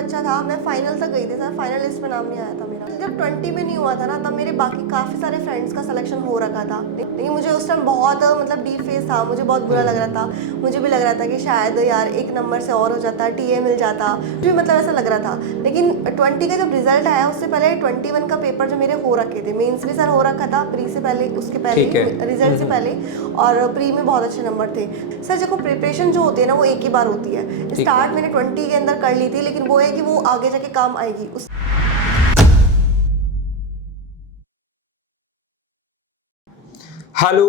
अच्छा था, मैं फाइनल तक गई थी सर, फाइनल लिस्ट में नाम नहीं आया था मेरा। जब 20 में नहीं हुआ था ना, तब मेरे बाकी काफ़ी सारे फ्रेंड्स का सिलेक्शन हो रखा था, लेकिन मुझे उस टाइम बहुत मतलब डीप फेस था, मुझे बहुत बुरा लग रहा था। मुझे भी लग रहा था कि शायद यार एक नंबर से और हो जाता, टीए मिल जाता, मुझे मतलब ऐसा लग रहा था। लेकिन 20 का जब रिजल्ट आया उससे पहले 21 का पेपर जो मेरे हो रखे थे, मेंस भी सर हो रखा था प्री से पहले, उसके पहले ठीक है। रिजल्ट से पहले, और प्री में बहुत अच्छे नंबर थे। सर देखो प्रिपरेशन जो होती है ना वो एक ही बार होती है। ठीक है। स्टार्ट मैंने 20 के अंदर कर ली थी, लेकिन वो है कि वो आगे जाके काम आएगी उस। हेलो,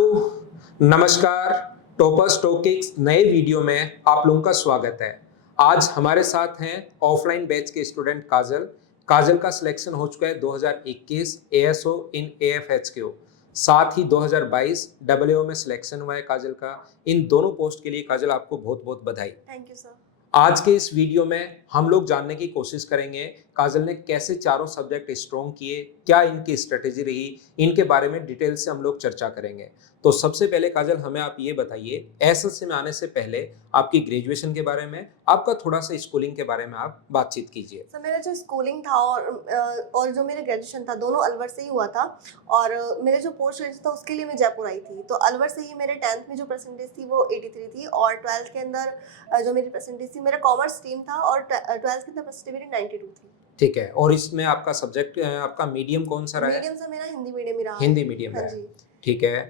नमस्कार। टॉपर्स टॉकिक्स नए वीडियो में आप लोगों का स्वागत है। आज हमारे साथ हैं ऑफलाइन बैच के स्टूडेंट काजल। काजल का सिलेक्शन हो चुका है 2021 एएसओ इन एएफएचक्यू, साथ ही 2022 डब्ल्यूओ में सिलेक्शन हुआ है काजल का। इन दोनों पोस्ट के लिए काजल आपको बहुत बहुत बधाई। Thank you sir. आज के इस वीडियो में हम लोग जानने की कोशिश करेंगे काजल ने कैसे चारों सब्जेक्ट स्ट्रॉन्ग किए, क्या इनकी स्ट्रेटेजी रही, इनके बारे में डिटेल से हम लोग चर्चा करेंगे। तो सबसे पहले काजल हमें आप ये बताइए, एसएससी में आने से पहले आपकी ग्रेजुएशन के बारे में, आपका थोड़ा सा स्कूलिंग के बारे में आप बातचीत कीजिए। सर मेरा जो स्कूलिंग था और जो मेरा ग्रेजुएशन था दोनों अलवर से ही हुआ था। और मेरे जो पोस्ट ग्रेजुएशन था उसके लिए मैं जयपुर आई थी, तो अलवर से ही मेरे 10th में जो परसेंटेज थी वो 83 थी, और 12th के अंदर जो मेरी परसेंटेज थी, मेरा कॉमर्स स्ट्रीम था, और 12th के अंदर परसेंटेज मेरी 92 थी। ठीक है, और इसमें आपका सब्जेक्ट, आपका मीडियम कौन सा रहा है? मीडियम सर मेरा हिंदी मीडियम ही रहा है। हिंदी मीडियम हाँ रहा है। जी। ठीक है,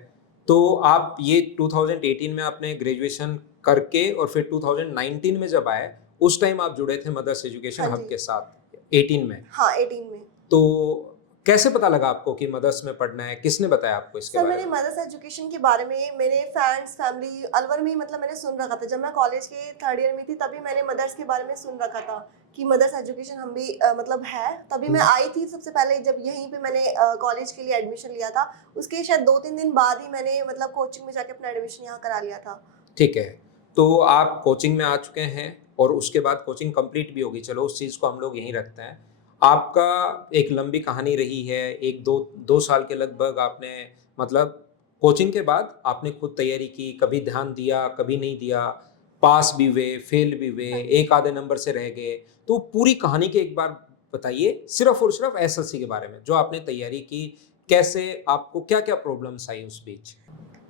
तो आप ये 2018 में आपने ग्रेजुएशन करके और फिर 2019 में जब आए, उस टाइम आप जुड़े थे मदर्स एजुकेशन हाँ हब जी। के साथ 18 में। हाँ 18 में। तो कैसे पता लगा आपको कि मदर्स में पढ़ना है, किसने बताया आपको इसके सर बारे मैंने में? मदर्स एजुकेशन के बारे में मेरे फ्रेंड्स फैमिली अलवर में ही मतलब मैंने सुन रखा था। जब मैं कॉलेज के 3rd ईयर में थी तभी मैंने मदर्स के बारे में सुन रखा था कि मदर्स एजुकेशन हम भी मतलब है। तभी मैं आई थी सबसे पहले, जब यहीं पे मैंने कॉलेज के लिए एडमिशन लिया था। उसके शायद 2-3 दिन बाद ही मैंने मतलब कोचिंग में जाके अपना एडमिशन यहाँ करा लिया था। ठीक है, तो आप कोचिंग में आ चुके हैं और उसके बाद कोचिंग कंप्लीट भी होगी, चलो उस चीज़ को हम लोग यहीं रखते हैं। आपका एक लंबी कहानी रही है, एक दो दो साल के लगभग आपने, मतलब कोचिंग के बाद आपने खुद तैयारी की, कभी ध्यान दिया कभी नहीं दिया, पास भी हुए फेल भी हुए, हाँ जी। एक आधे नंबर से रह गए। तो पूरी कहानी के एक बार बताइए, सिर्फ और सिर्फ एसएससी के बारे में, जो आपने तैयारी की, कैसे आपको क्या क्या प्रॉब्लम्स आई उस बीच।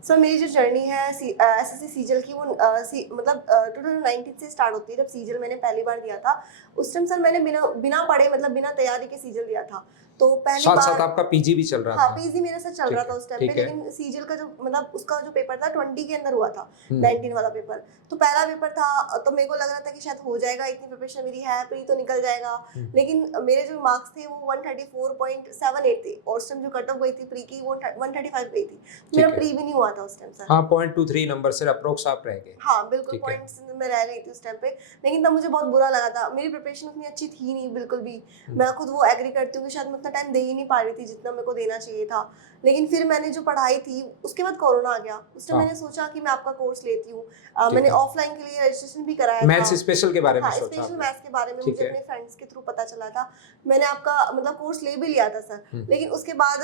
सर मेरी जो जर्नी है एसएससी सीजल की वो मतलब 2019 से स्टार्ट होती है, जब सीजल मैंने पहली बार दिया था। उस टाइम सर मैंने बिना बिना पढ़े मतलब बिना तैयारी के सीजल दिया था। तो पहली साथ साथ बार आपका पीजी भी चल रहा हाँ था? पीजी मेरा सर चल ठीक रहा है, था उस टाइम पे, ठीक है। लेकिन सीजल का जो मतलब उसका जो पेपर था 20 के अंदर हुआ था, हम्म। 19 वाला पेपर। तो पहला पेपर था तो मेरे को लग रहा था कि शायद हो जाएगा, इतनी प्रिपरेशन मेरी है, प्री तो निकल जाएगा। लेकिन मेरे जो मार्क्स थे वो 134.78 थे, और उस टाइम जो कट ऑफ गई थी प्री की वो 135 गई थी। तो मेरा ठीक है। प्री भी नहीं हुआ था उस टाइम सर। हाँ, 0.23 नंबर से अप्रोक्स आप रह गए। हाँ बिल्कुल ठीक है। पॉइंट्स में रह गई थी उस टाइम पे। लेकिन तब मुझे बहुत बुरा लगा था, मेरी प्रिपरेशन उतनी अच्छी थी नहीं बिल्कुल भी। मैं खुद वो एग्री करती हूँ कि शायद मैं उतना टाइम दे ही नहीं पा रही थी जितना मेरे को देना चाहिए था। लेकिन फिर मैंने जो पढ़ाई थी उसके बाद कोरोना आ गया। उस टाइम हाँ। मैंने सोचा कि मैं आपका कोर्स लेती हूँ। ठीक मैंने है। ऑफलाइन के लिए रजिस्ट्रेशन भी कराया मैथ्स था। स्पेशल के बारे में हाँ सोचा स्पेशल आपने? मैथ्स के बारे में ठीक मुझे है। अपने फ्रेंड्स के थ्रू पता चला था। मैंने आपका मतलब कोर्स ले भी लिया था सर। लेकिन उसके बाद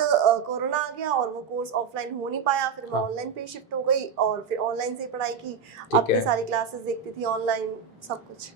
कोरोना आ गया और वो कोर्स ऑफलाइन हो नहीं पाया, फिर मैं हाँ। ऑनलाइन पे शिफ्ट हो गई और फिर ऑनलाइन से ही पढ़ाई की। ठीक आपकी है। सारी क्लासेस देखती थी ऑनलाइन, सब कुछ।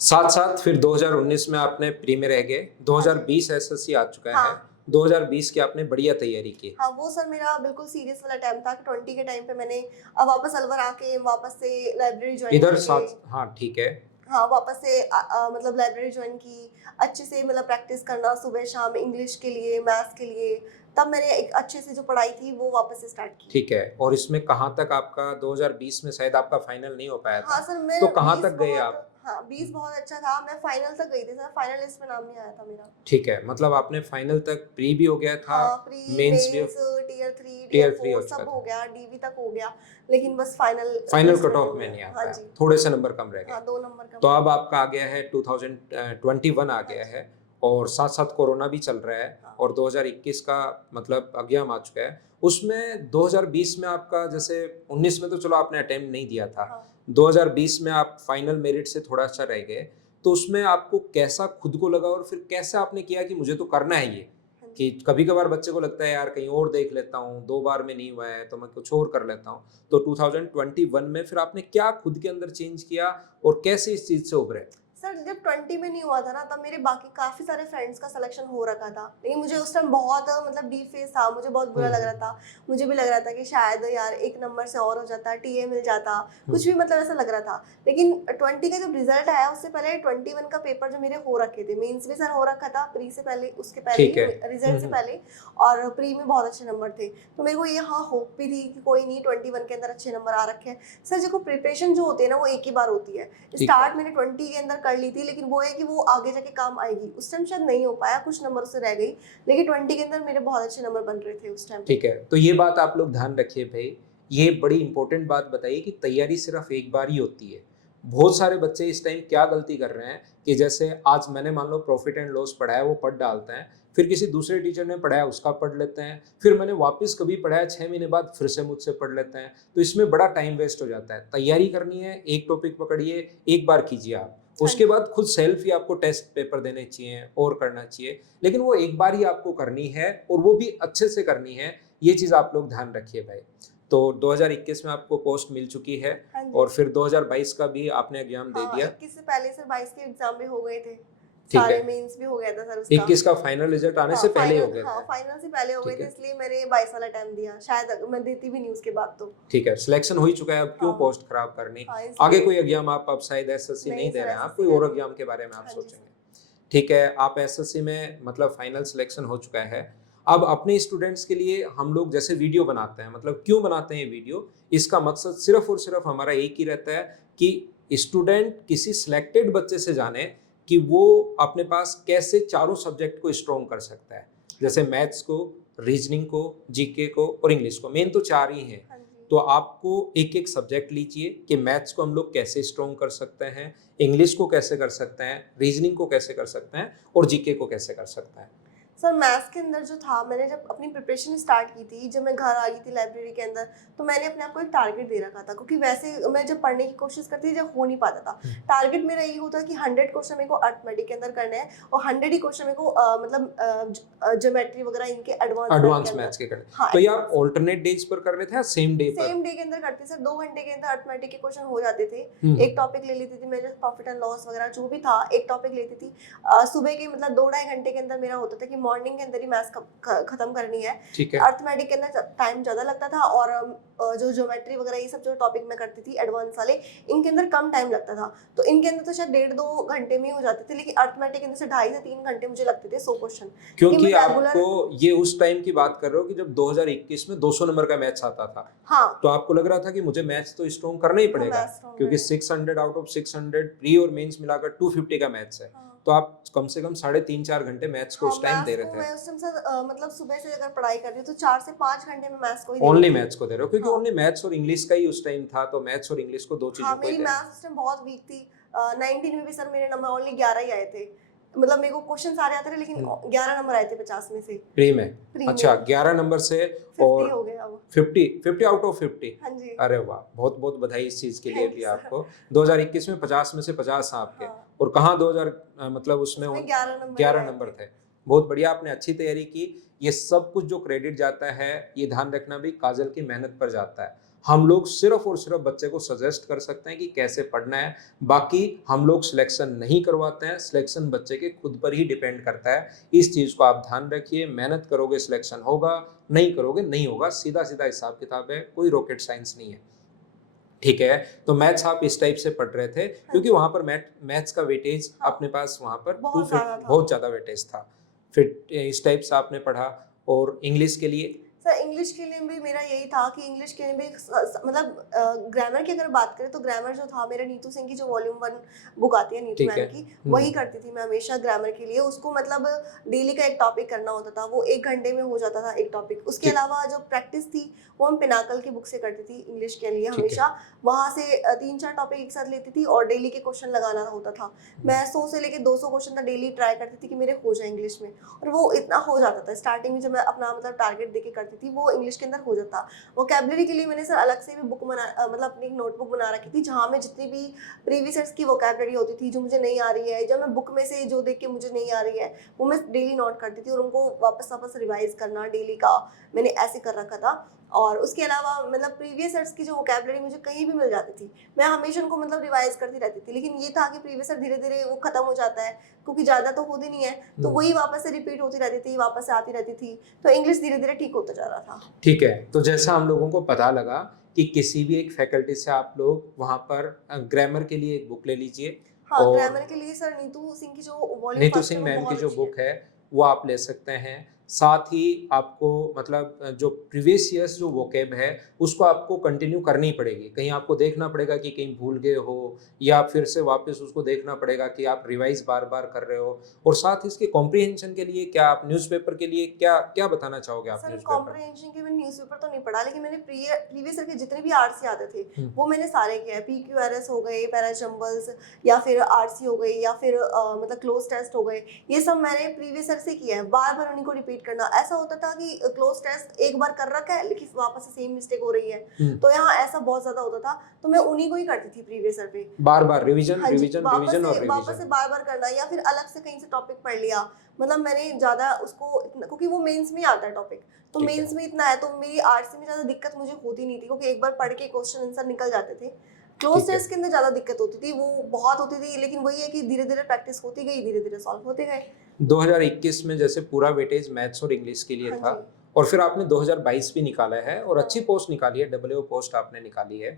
साथ साथ फिर 2019 में आपने प्री में रह गए, 2020 एसएससी आ चुका है, हाँ 2020 की आपने बढ़िया तैयारी की। हाँ वो सर मेरा बिल्कुल सीरियस वाला टाइम था कि 20 के टाइम पे मैंने अब वापस अलवर आके वापस से लाइब्रेरी ज्वाइन इधर करके। साथ, हाँ ठीक है। हाँ वापस से मतलब लाइब्रेरी ज्वाइन की, अच्छे से मतलब प्रैक्टिस करना सुबह शाम इंग्लिश के लिए मैथ्स के लिए। तब मैंने एक अच्छे से जो पढ़ाई थी वो वापस से स्टार्ट की। ठीक है, और इसमें कहाँ तक आपका 2020 में शायद आपका फाइनल नहीं हो पाया हाँ था, सर मैं तो कहाँ 20 तक गए बहुत आप? हाँ 20 बहुत अच्छा था, मैं फाइनल तक गई थी सर, फाइनल लिस्ट में नाम नहीं आया था मेरा। ठीक है, मतलब आपने फाइनल तक, प्री भी हो गया था, हाँ प्री मेंस भी, मेंस टीयर 3 टीयर टियर 3 हो 4 चुका सब हो था। गया, डीवी तक हो गया। लेकिन बस फाइनल फाइनल लिस्ट कट में ऑफ नहीं में है। नहीं आ हाँ पाया, जी। थोड़े से नंबर कम रह गए। हाँ 2 नंबर कम तो है। अब आपका आ गया है 2021 आ गया हाँ है, और साथ साथ कोरोना भी चल रहा है, हाँ। और 2021 का मतलब एग्जाम आ चुका है। उसमें 2020 में आपका, जैसे 19 में तो चलो आपने अटेम्प्ट नहीं दिया था, हाँ 2020 में आप फाइनल मेरिट से थोड़ा अच्छा रह गए, तो उसमें आपको कैसा खुद को लगा, और फिर कैसे आपने किया कि मुझे तो करना है ये, हाँ कि जी। कभी कभार बच्चे को लगता है यार कहीं और देख लेता हूँ, 2 बार में नहीं हुआ है तो मैं कुछ और कर लेता हूँ। तो 2021 में फिर आपने क्या खुद के अंदर चेंज किया और कैसे इस चीज से उभरे? सर जब 20 में नहीं हुआ था ना तब मेरे बाकी काफ़ी सारे फ्रेंड्स का सिलेक्शन हो रखा था, लेकिन मुझे उस टाइम बहुत मतलब डीप फेस था, मुझे बहुत बुरा लग रहा था। मुझे भी लग रहा था कि शायद यार एक नंबर से और हो जाता, टीए मिल जाता, कुछ भी मतलब ऐसा लग रहा था। लेकिन 20 का जब रिजल्ट आया उससे पहले 21 का पेपर जो मेरे हो रखे थे, मेंस भी सर हो रखा था प्री से पहले, उसके पहले ठीक है। रिजल्ट से पहले, और प्री में बहुत अच्छे नंबर थे। तो मेरे को ये हाँ होप भी थी कि कोई नहीं 21 के अंदर अच्छे नंबर आ रखे हैं। सर देखो प्रिपरेशन जो होती है ना वो एक ही बार होती है। स्टार्ट मैंने 20 के अंदर कर ली थी, लेकिन वो है कि वो आगे जाके काम आएगी। उस टाइम शायद नहीं हो पाया, कुछ नंबर से रह गई, लेकिन 20 के अंदर मेरे बहुत अच्छे नंबर बन रहे थे उस टाइम। ठीक है, तो ये बात आप लोग ध्यान रखिए भाई, ये बड़ी इंपॉर्टेंट बात बताइए कि तैयारी सिर्फ एक बार ही होती है। बहुत सारे बच्चे इस टाइम क्या गलती कर रहे हैं कि जैसे आज मैंने मान लो प्रॉफिट एंड लॉस पढ़ाया, वो पढ़ डालते हैं, फिर किसी दूसरे टीचर ने पढ़ाया उसका पढ़ लेते हैं, फिर मैंने वापस कभी पढ़ाया 6 महीने बाद फिर से मुझसे पढ़ लेते हैं। तो इसमें बड़ा टाइम वेस्ट हो जाता है। तैयारी करनी है, एक टॉपिक पकड़िए, एक बार कीजिए आप, उसके बाद खुद सेल्फ ही आपको टेस्ट पेपर देने चाहिए और करना चाहिए, लेकिन वो एक बार ही आपको करनी है और वो भी अच्छे से करनी है। ये चीज़ आप लोग ध्यान रखिए भाई। तो 2021 में आपको पोस्ट मिल चुकी है और फिर 2022 का भी आपने एग्जाम दे दिया। 21 से पहले सर 22 के एग्जाम भी हो गए थे, ठीक सारे है। मेंस भी हो गया था सर उसका। 21 का फाइनल रिजल्ट आने से पहले हो गया था। फाइनल से पहले हो गए ठीक थे, है। इसलिए मैंने 22 वाला टाइम दिया, शायद मैं देती भी नहीं उसके बाद तो। ठीक है, सिलेक्शन हो ही चुका है, अब क्यों हाँ। पोस्ट खराब करनी। हाँ, आगे इसलिए कोई एग्जाम आप शायद एसएससी नहीं दे सर, रहे हैं, आप SSC कोई और करनी एग्जाम है। के बारे में आप हाँ जी सोचेंगे। ठीक है, आप एसएससी में मतलब फाइनल सिलेक्शन हो चुका है। अब अपने स्टूडेंट्स के लिए हम लोग जैसे वीडियो बनाते हैं, मतलब क्यों बनाते हैं वीडियो, इसका मकसद सिर्फ और सिर्फ हमारा एक ही रहता है कि स्टूडेंट किसी सिलेक्टेड बच्चे से जाने कि वो अपने पास कैसे चारों सब्जेक्ट को स्ट्रॉन्ग कर सकता है। जैसे मैथ्स को, रीजनिंग को, जीके को और इंग्लिश को, मेन तो 4 ही हैं। हाँ जी। तो आपको एक एक सब्जेक्ट लीजिए कि मैथ्स को हम लोग कैसे स्ट्रॉन्ग कर सकते हैं, इंग्लिश को कैसे कर सकते हैं, रीजनिंग को कैसे कर सकते हैं और जीके को कैसे कर सकते हैं। सर मैथ्स के अंदर जो था, मैंने जब अपनी प्रिपरेशन स्टार्ट की थी, जब मैं घर आ गई थी लाइब्रेरी के अंदर, तो मैंने अपने आप को एक टारगेट दे रखा था, क्योंकि वैसे मैं जब पढ़ने की कोशिश करती थी जब हो नहीं पाता था। टारगेट मेरा यही होता कि 100 क्वेश्चन मेरे को अर्थमेटिक के अंदर करने हैं और 100 ही क्वेश्चन मेरे को मतलब ज्योमेट्री वगैरह इनके एडवांस मैथ्स के करने। हाँ, तो ये आप ऑल्टरनेट डेज पर कर रहे थे या सेम डे पर? सेम डे के अंदर करती सर। 2 घंटे के अंदर अर्थमेटिक के क्वेश्चन हो जाते थे। एक टॉपिक ले लेती थी मैं, जैसे प्रॉफिट एंड लॉस वगैरह जो भी था, एक टॉपिक लेती थी। सुबह के मतलब 2-2.5 घंटे के अंदर मेरा होता था कि मॉर्निंग के अंदर ही मैथ्स खत्म करनी है। ठीक है। अर्थमेटिक के अंदर टाइम ज़्यादा लगता था और जो ज्योमेट्री वगैरह ये सब जो टॉपिक मैं करती थी एडवांस वाले, इनके अंदर कम टाइम लगता था। तो इनके अंदर तो शायद 1.5-2 घंटे में ही हो जाते थे, लेकिन अर्थमेटिक के अंदर से 2.5 से 3 घंटे मुझे लगते थे 100 क्वेश्चन। क्योंकि आपको ये उस टाइम की बात कर रहे हो कि जब 2021 में 200 नंबर का मैथ्स आता था। हाँ, तो आपको लग रहा था कि मुझे मैथ्स तो स्ट्रॉन्ग करना ही पड़ेगा, मैथ्स strong क्योंकि करना। 600 आउट ऑफ 600 प्री और मेंस मिलाकर 250 का मैथ्स है। हाँ। तो आप कम से कम 3.5-4 घंटे मैथ्स को उस टाइम दे रहे थे। मैं उस टाइम सर मतलब सुबह से अगर पढ़ाई कर रही हूँ तो 4 से 5 घंटे में मैथ्स को ही ओनली देती थी। मैथ्स को दे रहे हो, क्योंकि हाँ। ओनली मैथ्स और इंग्लिश का ही उस टाइम था, तो मैथ्स और इंग्लिश को दो चीजों हाँ, को ही मेरी दे रहे मैथ्स सिस्टम बहुत वीक थी। 19 में भी सर मेरे नंबर ओनली 11 ही आए थे। मतलब मेरे को क्वेश्चन सारे आते थे, लेकिन 11 नंबर आए थे 50 में से। प्री में? प्री अच्छा, में 11 नंबर से 50 और हो गया अब। 50 आउट ऑफ 50। हाँ जी। अरे वाह, बहुत बहुत बधाई इस चीज के लिए Thank भी you, sir. आपको। 2021 में 50 में से 50 आपके। हाँ। और कहाँ 2000 मतलब उसमें उसमें 11 नंबर 11 आए नंबर थे। थे। बहुत बढ़िया, आपने अच्छी तैयारी की। ये सब कुछ जो क्रेडिट जाता है, ये ध्यान रखना भी काजल की मेहनत पर जाता है। हम लोग सिर्फ और सिर्फ बच्चे को सजेस्ट कर सकते हैं कि कैसे पढ़ना है, बाकी हम लोग सिलेक्शन नहीं करवाते हैं। सिलेक्शन बच्चे के खुद पर ही डिपेंड करता है। इस चीज़ को आप ध्यान रखिए। मेहनत करोगे सिलेक्शन होगा, नहीं करोगे नहीं होगा। सीधा सीधा हिसाब किताब है, कोई रॉकेट साइंस नहीं है। ठीक है, तो मैथ्स आप इस टाइप से पढ़ रहे थे क्योंकि वहाँ पर मैथ्स का वेटेज अपने पास वहाँ पर बहुत ज़्यादा था। बहुत ज़्यादा वेटेज था। फिर इस टाइप से आपने पढ़ा। और इंग्लिश के लिए? सर इंग्लिश के लिए भी मेरा यही था कि इंग्लिश के लिए भी मतलब ग्रामर की अगर बात करें तो ग्रामर जो था मेरा, नीतू सिंह की जो वॉल्यूम 1 बुक आती है नीतू ठीक मैम है। की, वही करती थी मैं हमेशा ग्रामर के लिए। उसको मतलब डेली का एक टॉपिक करना होता था, वो 1 घंटे में हो जाता था एक टॉपिक। उसके ठीक। अलावा जो प्रैक्टिस थी वो हम पिनाकल की बुक से करती थी इंग्लिश के लिए ठीक हमेशा। वहाँ से 3-4 टॉपिक एक साथ लेती थी और डेली के क्वेश्चन लगाना होता था। मैं 100 से लेके 200 क्वेश्चन डेली ट्राई करती थी कि मेरे हो जाए इंग्लिश में, और वो इतना हो जाता था। स्टार्टिंग में जब मैं अपना मतलब टारगेट देके करती रहती थी वो इंग्लिश के अंदर हो जाता। वोकैबलरी के लिए मैंने सर अलग से भी बुक मतलब अपनी एक नोटबुक बना रखी थी, जहाँ में जितनी भी प्रीवियस ईयर्स की वोकैबलरी होती थी जो मुझे नहीं आ रही है, जब मैं बुक में से जो देख के मुझे नहीं आ रही है वो मैं डेली नोट करती थी और उनको वापस रिवाइज करना डेली का मैंने ऐसे कर रखा था। और उसके अलावा मतलब प्रीवियस ईयर्स की जो वोकैबलरी मुझे कहीं भी मिल जाती थी, मैं हमेशा उनको मतलब रिवाइज करती रहती थी। लेकिन ये था कि प्रीवियस ईयर धीरे धीरे वो खत्म हो जाता है क्योंकि ज़्यादा तो होती नहीं है, तो वही वापस से रिपीट होती रहती थी, वापस से आती रहती थी, तो इंग्लिश धीरे धीरे ठीक होता जा रहा था। ठीक है, तो जैसा हम लोगों को पता लगा कि किसी भी एक फैकल्टी से आप लोग वहाँ पर ग्रामर के लिए एक बुक ले लीजिए। हाँ, और ग्रामर के लिए सर नीतू सिंह की जो वॉल्यूम नीतू फर्स्ट है सिंह वो मैम की बहुत जो अच्छी बुक है। है वो आप ले सकते हैं। साथ ही आपको मतलब जो प्रीवियस ईयर्स जो वोकेब है उसको आपको कंटिन्यू करनी पड़ेगी। कहीं आपको देखना पड़ेगा कि कहीं भूल गए हो, या फिर से वापस उसको देखना पड़ेगा कि आप रिवाइज बार बार कर रहे हो। और साथ ही इसके कॉम्प्रिहेंशन के लिए क्या आप न्यूज़पेपर के लिए क्या क्या बताना चाहोगे आप सर न्यूज़पेपर? कॉम्प्रिहेंशन के मैंने न्यूज़पेपर तो नहीं पढ़ा, लेकिन मैंने प्रीवियस ईयर के जितने भी आरसी आते थे वो मैंने सारे किए हैं। PQRS हो गए, पैरा जंबल्स, या फिर आरसी हो गई, या फिर मतलब क्लोज टेस्ट हो गए, ये सब मैंने प्रीवियस ईयर से किया है। बार बार उन्हीं को रिपीट करना, ऐसा होता था कि क्लोज टेस्ट एक बार कर रखा है लेकिन वापस से सेम मिस्टेक हो रही है, तो यहाँ ऐसा बहुत ज्यादा होता था, तो मैं उन्हीं को ही करती थी प्रीवियस ईयर पे। बार बार रिवीजन हाँ जी, रिवीजन रिवीजन और वापस से रिवीजन। बार बार करना, या फिर अलग से कहीं से टॉपिक पढ़ लिया। मतलब मैंने ज्यादा उसको क्योंकि वो मेंस में आता है टॉपिक, तो ठीक है। मेंस में इतना है, तो मेरी आर्ट्स में ज्यादा दिक्कत मुझे होती नहीं थी क्योंकि एक बार पढ़ के क्वेश्चन आंसर निकल जाते थे। क्लोज ठीक है। टेस्ट के अंदर ज्यादा दिक्कत होती थी, वो बहुत होती थी, लेकिन वही है कि धीरे धीरे प्रैक्टिस होती गई, धीरे धीरे सॉल्व होते गए। 2021 में जैसे पूरा वेटेज मैथ्स और इंग्लिश के लिए हाँ था, जी। और फिर आपने 2022 भी निकाला है और अच्छी हाँ। पोस्ट निकाली है, डब्ल्यू पोस्ट आपने निकाली है।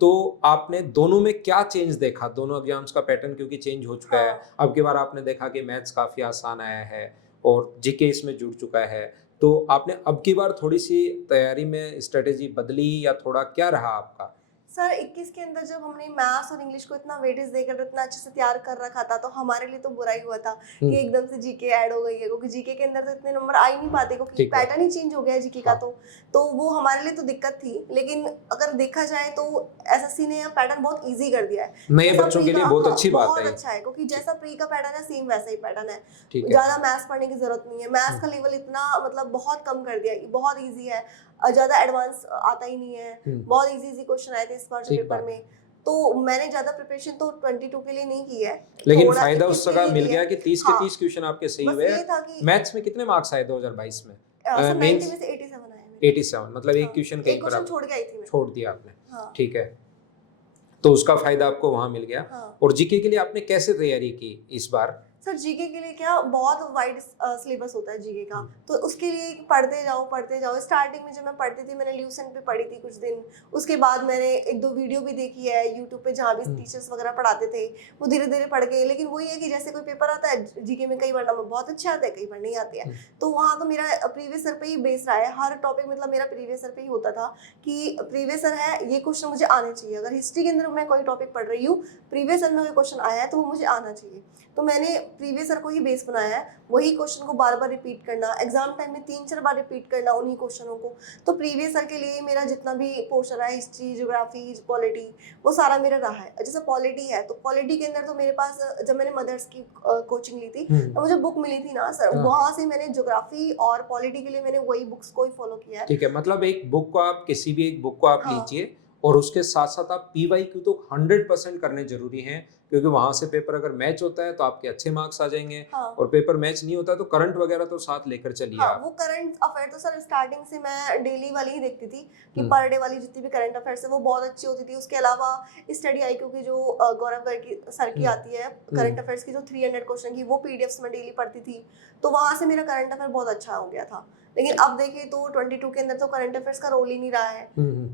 तो आपने दोनों में क्या चेंज देखा? दोनों एग्जाम्स का पैटर्न क्योंकि चेंज हो चुका है। हाँ। अब की बार आपने देखा कि मैथ्स काफ़ी आसान आया है और जीके इसमें जुड़ चुका है। तो आपने अब की बार थोड़ी सी तैयारी में स्ट्रेटेजी बदली या थोड़ा क्या रहा आपका? सर 21 के अंदर जब हमने मैथ्स और इंग्लिश को इतना वेटेज देकर इतना अच्छे से तैयार कर रखा था, तो हमारे लिए तो बुरा ही हुआ था कि एकदम से जीके ऐड हो गई है, क्योंकि जीके के अंदर तो इतने नंबर आ ही नहीं पाते क्योंकि ठीक बात। पैटर्न ही चेंज हो गया है जीके का। हाँ। तो वो हमारे लिए तो दिक्कत थी, लेकिन अगर देखा जाए तो एसएससी ने यह पैटर्न बहुत ईजी कर दिया है। नए जैसा बच्चों प्री के लिए का- बहुत हाँ, अच्छी बात बहुत है ये। अच्छा है, क्योंकि जैसा प्री का पैटर्न है सेम वैसा ही पैटर्न है। ठीक है। ज्यादा मैथ्स पढ़ने की जरूरत नहीं है, मैथ्स का लेवल इतना मतलब बहुत कम कर दिया है, बहुत ईजी है, ज्यादा एडवांस आता ही नहीं है। बहुत इजी क्वेश्चन आए थे इस बार जो ठीक पेपर बात। में, तो मैंने ज्यादा प्रिपरेशन तो 22 के लिए नहीं की है, लेकिन थोड़ा फायदा 21 उस के जगह लिए मिल की गया है। कि 30 हाँ, के 30 क्वेश्चन आपके सही बस हुए। ये था कि मैथ्स में कितने मार्क्स आए 2022 में? सर 90 मेंस में से 87 आए मेरे। 87, मतलब एक हाँ, क्वेश्चन एक कहीं पर क्वेश्चन आप छोड़ के आई थी मैं। छोड़ दिया आपने। हाँ। ठीक है, तो उसका फायदा आपको वहां मिल गया। हाँ। और जीके के लिए आपने कैसे तैयारी की इस बार? सर जीके के लिए क्या बहुत वाइड सिलेबस होता है जीके का, तो उसके लिए पढ़ते जाओ। स्टार्टिंग में जब मैं पढ़ती थी मैंने ल्यूसेंट पे पढ़ी थी कुछ दिन, उसके बाद मैंने एक दो वीडियो भी देखी है यूट्यूब पे जहाँ भी टीचर्स वगैरह पढ़ाते थे, वो धीरे धीरे पढ़ गए। लेकिन वही है कि जैसे कोई पेपर आता है जीके में, कई बार नंबर बहुत अच्छे आते हैं, कई बार नहीं आते हैं, तो वहाँ तो मेरा प्रीवियस ईयर पे ही बेस रहा है हर टॉपिक। मतलब मेरा प्रीवियस ईयर पे ही होता था कि प्रीवियस ईयर है, ये क्वेश्चन मुझे आने चाहिए। अगर हिस्ट्री के अंदर मैं कोई टॉपिक पढ़ रही हूँ, प्रीवियस ईयर में कोई क्वेश्चन आया है तो वो मुझे आना चाहिए, तो मैंने प्रीवियस ईयर को ही बेस बनाया है। वही क्वेश्चन को बार बार रिपीट करना, एग्जाम टाइम में 3-4 बार रिपीट करना उन्हीं क्वेश्चनों को। तो प्रीवियस ईयर के लिए मेरा जितना भी पोर्शन है, हिस्ट्री, ज्योग्राफी, पॉलिटी, वो सारा मेरा रहा है। जैसे पॉलिटी है तो पॉलिटी के अंदर तो मेरे पास जब मैंने मदर्स की कोचिंग ली थी तो मुझे बुक मिली थी ना सर, वहां से मैंने ज्योग्राफी और पॉलिटी के लिए मैंने वही बुक्स को ही फॉलो किया है। ठीक है, मतलब एक बुक को आप किसी भी एक बुक को आप लीजिए और उसके साथ साथ आप PYQ तो 100% करने जरूरी हैं, क्योंकि वहां से पेपर अगर मैच होता है तो आपके अच्छे मार्क्स आ जाएंगे। और पेपर मैच नहीं होता तो करंट वगैरह तो साथ लेकर चलिए आप। वो करंट अफेयर तो सर स्टार्टिंग से मैं डेली वाली ही देखती थी कि पर डे वाली जितनी भी करंट अफेयर्स है वो बहुत अच्छी होती थी। उसके अलावा स्टडी IQ की जो गौरव गर्ग सर की आती है करंट अफेयर्स की, जो 300 क्वेश्चन की, वो PDFs में डेली पढ़ती थी, तो वहां से मेरा करंट अफेयर बहुत अच्छा हो गया था। लेकिन अब देखिए तो 22 के अंदर तो करंट अफेयर्स का रोल ही नहीं रहा है,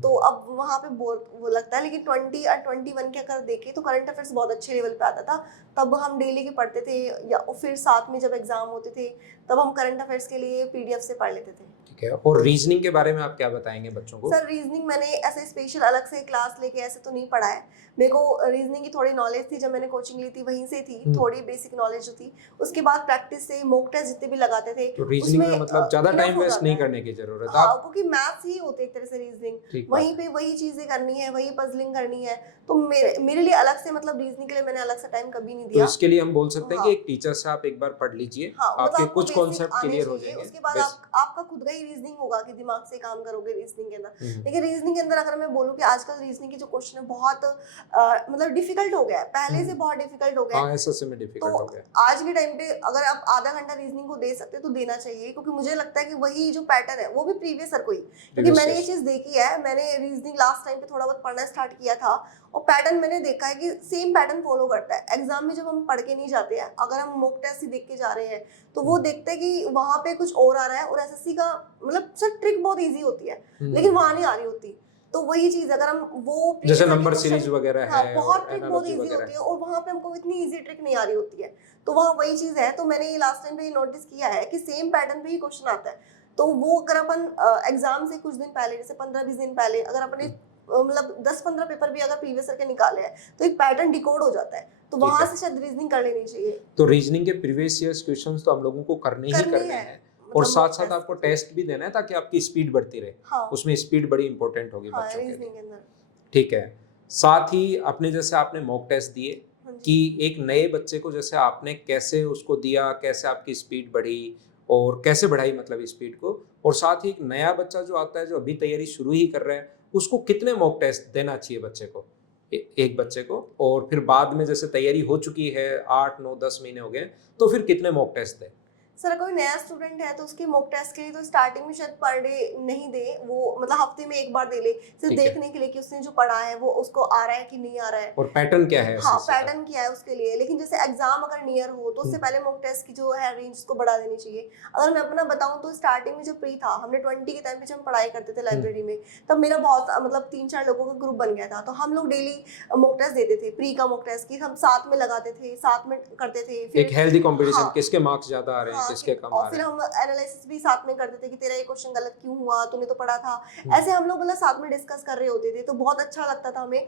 तो अब वहाँ पे वो लगता है। लेकिन 20 और 21 के अगर देखें तो करंट अफेयर्स बहुत अच्छे लेवल पे आता था, तब हम डेली के पढ़ते थे, या फिर साथ में जब एग्जाम होते थे तब हम करंट अफेयर्स के लिए PDF से पढ़ लेते थे। ठीक है, और रीजनिंग के बारे में आप क्या बताएंगे बच्चों को? सर रीजनिंग मैंने ऐसे स्पेशल अलग से क्लास लेके ऐसे तो नहीं पढ़ा है, मेरे को रीजनिंग की थोड़ी नॉलेज थी, जब मैंने कोचिंग ली थी वहीं से थी, थोड़ी बेसिक नॉलेज जो थी। उसके बाद प्रैक्टिस से मॉक टेस्ट जितने भी लगाते थे, तो रीजनिंग में मतलब ज्यादा टाइम वेस्ट नहीं करने की जरूरत है। हाँ, क्योंकि मैथ्स ही होते एक तरह से रीजनिंग, वहीं पे वही चीजें करनी है, वही पजलिंग करनी है, तो मेरे लिए अलग से मतलब रीजनिंग के लिए मैंने अलग से टाइम कभी नहीं दिया। तो इसके लिए हम बोल सकते हैं कि एक टीचर से आप एक बार पढ़ लीजिए, आपके कुछ कॉन्सेप्ट क्लियर हो जाएंगे। उसके बाद आपका खुद का ही रीजनिंग होगा कि दिमाग से काम करोगे रीजनिंग के अंदर, लेकिन रीजनिंग के अंदर अगर मैं बोलूँ कि आजकल रीजनिंग की जो क्वेश्चन है बहुत मतलब डिफिकल्ट हो गया है, पहले से बहुत डिफिकल्ट हो गया है। एसएससी में डिफिकल्ट हो गया। तो आज के टाइम पे अगर आप आधा घंटा रीजनिंग को दे सकते तो देना चाहिए, क्योंकि मुझे लगता है कि वही जो पैटर्न है वो भी प्रीवियस ईयर को ही, क्योंकि मैंने ये चीज देखी है, मैंने रीजनिंग लास्ट टाइम पे थोड़ा बहुत पढ़ना स्टार्ट किया था और पैटर्न मैंने देखा है कि सेम पैटर्न फॉलो करता है। एग्जाम में जब हम पढ़ के नहीं जाते हैं, अगर हम मॉक टेस्ट ही देख के जा रहे हैं तो वो देखते हैं कि वहां पे कुछ और आ रहा है, और एसएससी का मतलब सर ट्रिक बहुत इजी होती है लेकिन वहां नहीं आ रही होती। तो वही चीज अगर हम वो जैसे नंबर सीरीज वगैरह हाँ, है, बहुत ट्रिक बहुत इजी होती है और वहां पे हमको इतनी इजी ट्रिक नहीं आ रही होती है, तो वहाँ वही चीज है। तो मैंने ये लास्ट टाइम पे ये नोटिस किया है कि सेम पैटर्न पे ही क्वेश्चन आता है, तो वो अगर अपन एग्जाम से कुछ दिन पहले, जैसे 15-20 दिन पहले अगर अपने मतलब 10-15 पेपर भी अगर प्रीवियस ईयर के निकाले हैं तो एक पैटर्न डिकोड हो जाता है, तो वहां से शायद रीजनिंग कर लेनी चाहिए। तो रीजनिंग के प्रीवियस ईयर्स क्वेश्चंस तो हम लोगों को करने हैं और मतलब साथ साथ आपको टेस्ट भी देना है ताकि आपकी स्पीड बढ़ती रहे। हाँ, उसमें स्पीड बड़ी इंपॉर्टेंट होगी हाँ, बच्चों के रीजनिंग के लिए। अंदर। ठीक है, साथ ही अपने जैसे आपने मॉक टेस्ट दिए कि एक नए बच्चे को जैसे आपने कैसे उसको दिया, कैसे आपकी स्पीड बढ़ी और कैसे बढ़ाई मतलब स्पीड को, और साथ ही एक नया बच्चा जो आता है जो अभी तैयारी शुरू ही कर रहा है उसको कितने मॉक टेस्ट देना चाहिए बच्चे को, एक बच्चे को, और फिर बाद में जैसे तैयारी हो चुकी है 8-9-10 महीने हो गए तो फिर कितने मॉक टेस्ट दें? सर कोई नया स्टूडेंट है तो उसके मॉक टेस्ट के लिए तो स्टार्टिंग में शायद पर डे नहीं दे, वो मतलब हफ्ते में एक बार दे ले, सिर्फ देखने के लिए कि उसने जो पढ़ा है वो उसको आ रहा है कि नहीं आ रहा है, और पैटर्न क्या है। हाँ, पैटर्न क्या है उसके लिए। लेकिन जैसे एग्जाम अगर नियर हो तो उससे पहले मॉक टेस्ट की जो है रेंज उसको बढ़ा देनी चाहिए। अगर मैं अपना बताऊं तो स्टार्टिंग में जो प्री था, हमने 20 के टाइम पे जब हम पढ़ाई करते थे लाइब्रेरी में, तब मेरा बहुत मतलब 3-4 लोगों का ग्रुप बन गया था, तो हम लोग डेली मॉक टेस्ट देते थे, प्री का मॉक टेस्ट की हम साथ में लगाते थे, साथ में करते थे, फिर एक हेल्दी कंपटीशन, किसके मार्क्स ज्यादा आ रहे हैं, किसके कम आ रहे हैं, हम एनालिसिस भी साथ में करते थे कि तेरा ये क्वेश्चन गलत क्यों हुआ, तूने तो पढ़ा था। ऐसे हम लोग मतलब साथ में डिस्कस कर रहे होते थे, तो बहुत अच्छा लगता था हमें।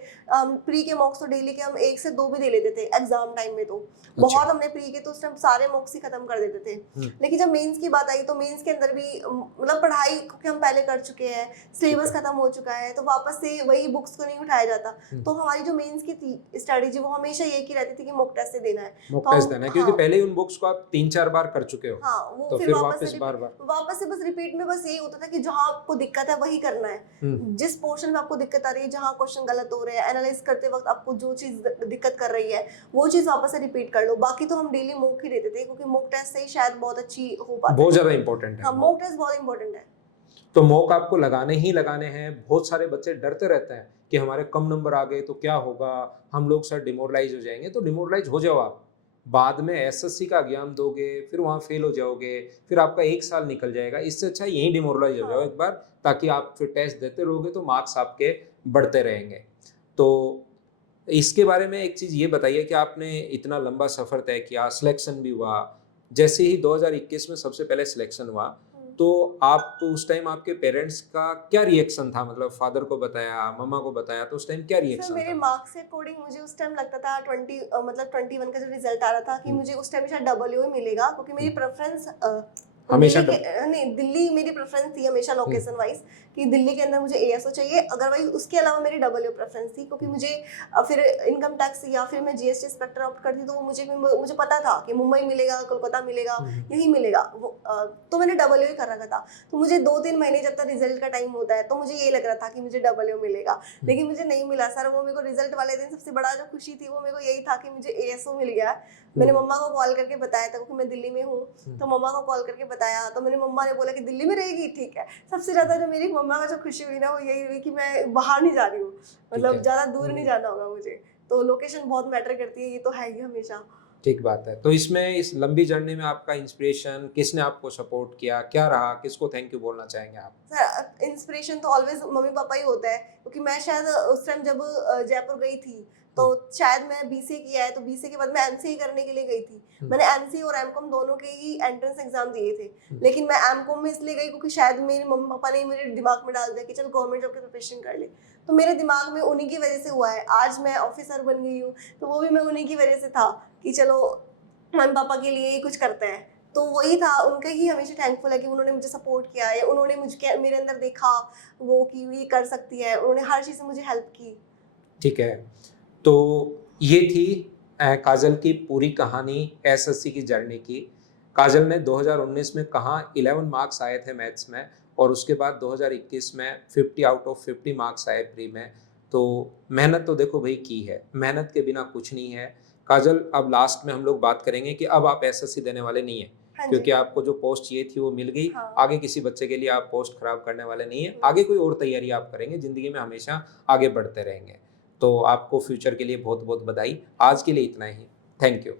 प्री के मॉक्स तो डेली के हम 1 से 2 भी दे लेते थे एग्जाम टाइम में, तो बहुत हमने प्री के तो उस टाइम सारे मॉक्स ही खत्म कर देते थे। लेकिन जब मेंस की बात आई तो मेंस के अंदर भी मतलब पढ़ाई क्योंकि हम पहले कर चुके हैं, सिलेबस खत्म हो चुका है, तो वापस से वही बुक्स को नहीं उठाया जाता। तो हमारी जो मेंस की थी स्ट्रेटेजी वो हमेशा ये की रहती थी कि मॉक टेस्ट से देना है, मॉक टेस्ट देना है, क्योंकि पहले उन बुक्स को आप 3-4 बार कर चुके हो। हाँ, वो तो फिर वापस वापस से बस रिपीट में बस यही होता था कि जहाँ आपको दिक्कत है वही करना है। जिस पोर्शन में आपको दिक्कत आ रही है, जहाँ क्वेश्चन गलत हो रहे हैं, एनालाइज करते वक्त आपको जो चीज दिक्कत कर रही है वो चीज वापस से रिपीट कर लो। बाकी तो हम डेली मॉक ही देते थे, क्योंकि मॉक टेस्ट से ही शायद बहुत अच्छी हो पाती है। बहुत ज्यादा इंपॉर्टेंट है। हाँ, मॉक टेस्ट बहुत इंपॉर्टेंट है। तो मॉक आपको लगाने ही लगाने हैं। बहुत सारे बच्चे डरते रहते हैं कि हमारे कम नंबर आ गए तो क्या होगा, हम लोग सर डिमोरलाइज हो जाएंगे। तो डिमोरलाइज हो जाओ आप, बाद में एसएससी का एग्जाम दोगे, फिर वहाँ फेल हो जाओगे, फिर आपका 1 साल निकल जाएगा। इससे अच्छा यहीं डिमोरलाइज हो जाओ एक बार, ताकि आप फिर टेस्ट देते रहोगे तो मार्क्स आपके बढ़ते रहेंगे। तो इसके बारे में एक चीज़ ये बताइए कि आपने इतना लंबा सफ़र तय किया, सिलेक्शन भी हुआ, जैसे ही 2021 में सबसे पहले सिलेक्शन हुआ तो आप तो उस टाइम आपके पेरेंट्स का क्या रिएक्शन था? मतलब फादर को बताया, मम्मा को बताया, तो उस टाइम क्या रिएक्शन था? मेरे मार्क्स के अकॉर्डिंग मुझे उस टाइम लगता था 21 का जो रिजल्ट आ रहा था कि मुझे उस टाइम शायद डबल ही मिलेगा, क्योंकि मेरी प्रेफरेंस हमेशा नहीं, दिल्ली मेरी प्रेफरेंस थी हमेशा लोकेशन वाइज कि दिल्ली के अंदर मुझे एएसओ चाहिए। अदरवाइज उसके अलावा मेरी डबल प्रेफरेंस थी, क्योंकि मुझे फिर इनकम टैक्स या फिर मैं जीएसटी इंस्पेक्टर ऑप्ट करती तो मुझे पता था कि मुंबई मिलेगा, कोलकाता मिलेगा, यही मिलेगा, तो मैंने डबल ही कर रखा था। तो मुझे 2-3 महीने जब तक रिजल्ट का टाइम होता है तो मुझे ये लग रहा था कि मुझे डबल मिलेगा, लेकिन मुझे नहीं मिला सर। वो मेरे को रिजल्ट वाले दिन सबसे बड़ा जो खुशी थी वो मेरे को यही था कि मुझे एएसओ मिल गया। मैंने मम्मा को कॉल करके बताया था, क्योंकि मैं दिल्ली में हूँ, तो मम्मा को कॉल करके बताया तो मेरी मम्मा ने बोला कि दिल्ली में रहेगी, ठीक है। सबसे ज्यादा जो मेरी मम्मा का जो खुशी हुई ना वो यही हुई कि मैं बाहर नहीं जा रही हूँ, मतलब ज्यादा दूर नहीं जाना होगा मुझे। तो लोकेशन बहुत मैटर करती है, ये तो है ही हमेशा। ठीक बात है। तो इसमें इस लंबी जर्नी में आपका इंस्पिरेशन किसने आपको सपोर्ट किया, क्या रहा, किसको थैंक यू बोलना चाहेंगे आप? सर इंस्पिरेशन तो ऑलवेज मम्मी पापा ही होता है, क्योंकि मैं शायद उस टाइम जब जयपुर गई थी तो शायद मैं बीसीए किया है, तो बीसीए के बाद मैं एमसीए करने के लिए गई थी। मैंने एमसीए और एमकॉम दोनों के ही एंट्रेंस एग्जाम दिए थे, लेकिन मैं एमकॉम में इसलिए गई क्योंकि शायद मेरे मम्मी पापा ने मेरे दिमाग में डाल दिया कि चल गवर्नमेंट जॉब की प्रिपरेशन कर ले। तो मेरे दिमाग में उन्हीं की वजह से हुआ है, आज मैं ऑफिसर बन गई हूँ, तो वो भी मैं उन्हीं की वजह से था कि चलो मम्मी पापा के लिए ही कुछ करते हैं। तो वही था, उनके ही हमेशा थैंकफुल है कि उन्होंने मुझे सपोर्ट किया है, उन्होंने मुझे मेरे अंदर देखा वो कि ये कर सकती है, उन्होंने हर चीज़ में मुझे हेल्प की। ठीक है, तो ये थी काजल की पूरी कहानी एसएससी की जर्नी की। काजल ने 2019 में कहाँ 11 मार्क्स आए थे मैथ्स में, और उसके बाद 2021 में 50 आउट ऑफ 50 मार्क्स आए प्री में। तो मेहनत तो देखो भाई की है, मेहनत के बिना कुछ नहीं है। काजल, अब लास्ट में हम लोग बात करेंगे कि अब आप एसएससी देने वाले नहीं है, हाँ जी। क्योंकि आपको जो पोस्ट चाहिए थी वो मिल गई। हाँ। आगे किसी बच्चे के लिए आप पोस्ट खराब करने वाले नहीं है, आगे कोई और तैयारी आप करेंगे, जिंदगी में हमेशा आगे बढ़ते रहेंगे। तो आपको फ्यूचर के लिए बहुत बहुत बधाई। आज के लिए इतना ही, थैंक यू।